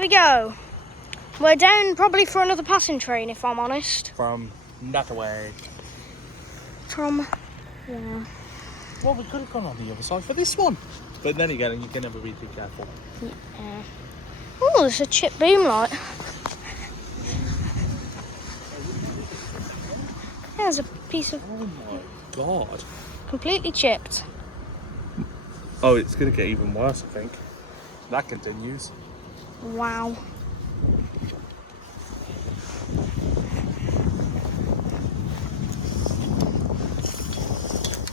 There we go. We're down probably for another passing train, if I'm honest. From Nataway. From, yeah. Well, we could have gone on the other side for this one. But then again, you can never be too careful. Yeah. Oh, there's a chip boom light. There's a piece of... Oh my god. Completely chipped. Oh, it's going to get even worse, I think. That continues. Wow.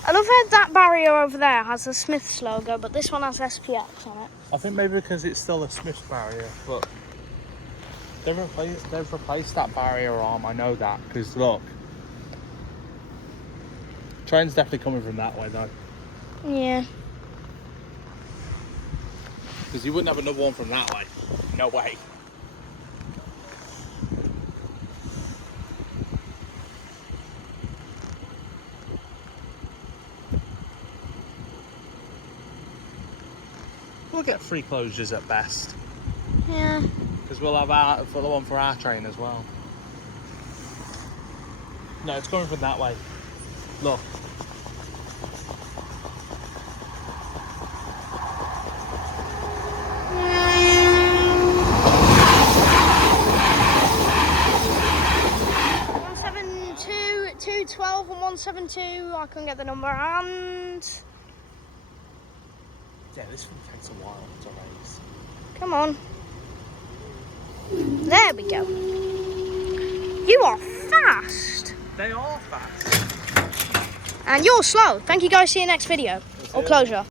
I love how that barrier over there has the Smiths logo, but this one has SPX on it. I think maybe because it's still a Smiths barrier, but they've replaced that barrier arm. I know that because look, train's definitely coming from that way though. Yeah. Because you wouldn't have another one from that way. No way. We'll get 3 closures at best. Yeah. Because we'll have our for the one for our train as well. No, it's coming from that way. Look. Two 12 and 172. I couldn't get the number. And Yeah, this one takes a while to raise. come on. There we go. You are fast. They are fast. And you're slow. Thank you guys. See you next video. Or closure.